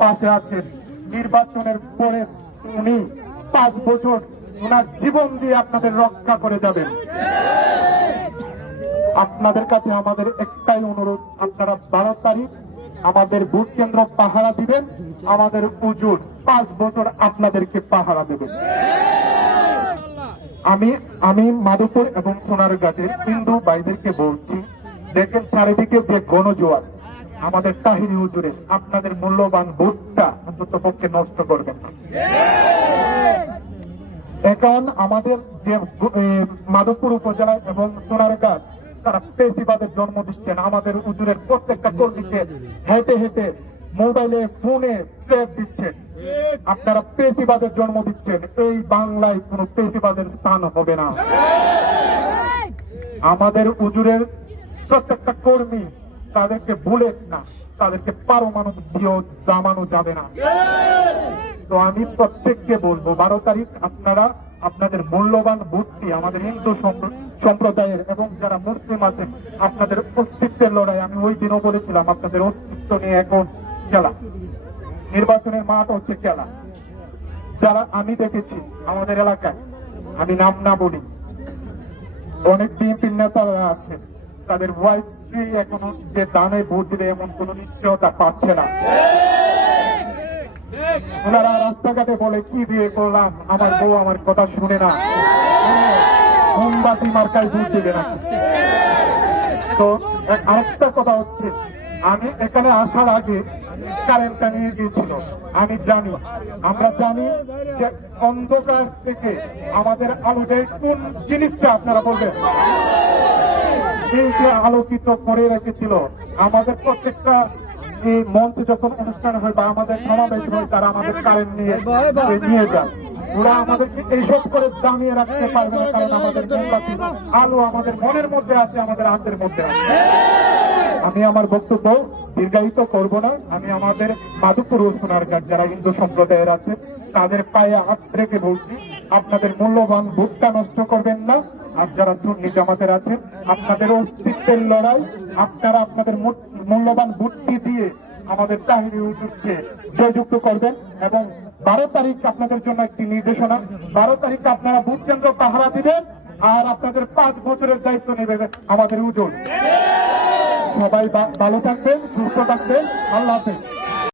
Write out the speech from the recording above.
পাশে আছেন। নির্বাচনের পরে উনি 5 বছর ওনার জীবন দিয়ে আপনাদের রক্ষা করে যাবেন। আপনাদের কাছে আমাদের একটাই অনুরোধ, আপনারা 12 তারিখ আমাদের ভোট কেন্দ্র পাহারা দিবেন। আমাদের হুজুর 5 বছর আপনাদেরকে পাহারা দেবেন। আমি মাধবপুর এবং সোনারঘাটের হিন্দু ভাইদেরকে বলছি, দেখেন চারিদিকে যে গণজোয়ার, আমাদের তাহিরি হুজুরের, আপনাদের মূল্যবান ভোটটা অন্তত পক্ষে নষ্ট করবেন না। এখন আমাদের যে মাধবপুর উপজেলা এবং সোনারঘাট, তারা পেশিবাদের জন্ম দিচ্ছেন। আমাদের হুজুরের প্রত্যেকটা কর্মীকে হেঁটে হেঁটে মোবাইলে ফোনে ট্র্যাপ দিচ্ছেন। আপনারা পেশিবাদের জন্ম দিচ্ছেন। এই বাংলায় কোন পেশিবাদের স্থান হবে না। আমাদের হুজুরের প্রত্যেকটা কর্মী, তাদেরকে বুলেট না, তাদেরকে পারমাণবিক দিয়েও দামানো যাবে না। তো আমি প্রত্যেককে বলবো, 12 তারিখ আপনারা আপনাদের মূল্যবান ভোটটি আমাদের হিন্দু সম্প্রদায়ের এবং যারা মুসলিম আছেন, আপনাদের অস্তিত্বের লড়াই। আমি ওই দিনও বলেছিলাম, আপনাদের অস্তিত্ব নিয়ে এখন খেলা, নির্বাচনের মাঠ হচ্ছে খেলা। যারা আমি দেখেছি আমাদের এলাকায়, আমি নাম না বলি, অনেক বিএনপির নেতারা আছে, তাদের ওয়াইফ স্ত্রী এখনো যে দানে ভোট দিবে এমন কোন নিশ্চয়তা পাচ্ছে না। ওনারা রাস্তাঘাটে বলে, কি বিয়ে করলাম, আমার বউ আমার কথা শুনে না, মোমবাতি মার্কায় ভোট দিবে না। তো আরেকটা কথা হচ্ছে, আমি এখানে আসার আগে কারেন্টটা নিয়ে গিয়েছিল। আমি জানি, আমরা জানি যে অন্ধকার থেকে আমাদের আলো দেয় কোন জিনিসটা, আপনারা বলবেন এই যে আলোকিত করে রেখেছিল। আমাদের প্রত্যেকটা এই মঞ্চে যখন অনুষ্ঠান হয় বা আমাদের সমাবেশ হয়, তারা আমাদের কারেন্ট নিয়ে যায়। ওরা আমাদেরকে এইসব করে দামিয়ে রাখতে পারবে না, কারণ আমাদের মোমবাতি আলো আমাদের মনের মধ্যে আছে, আমাদের হাতের মধ্যে আছে। আমি আমার বক্তব্য দীর্ঘায়িত করব না। আমি আমাদের মাধবপুর ও সোনারঘাট যারা হিন্দু সম্প্রদায়ের আছে, তাদের পায়ে হাত রেখে বলছি, আপনাদের মূল্যবান ভোটটা নষ্ট করবেন না। আর যারা সুন্নি জামাতের আছেন, আপনাদের অস্তিত্বের লড়াই, আপনারা আপনাদের মূল্যবান ভোটটি দিয়ে আমাদের তাহিরি হুজুরকে জয়যুক্ত করবেন। এবং 12 তারিখ আপনাদের জন্য একটি নির্দেশনা, 12 তারিখে আপনারা ভোট কেন্দ্র পাহারা দিবেন আর আপনাদের 5 বছরের দায়িত্ব নেবেন আমাদের হুজুর। সবাই ভালো থাকবেন, সুস্থ থাকবেন। আল্লাহ হাফেজ।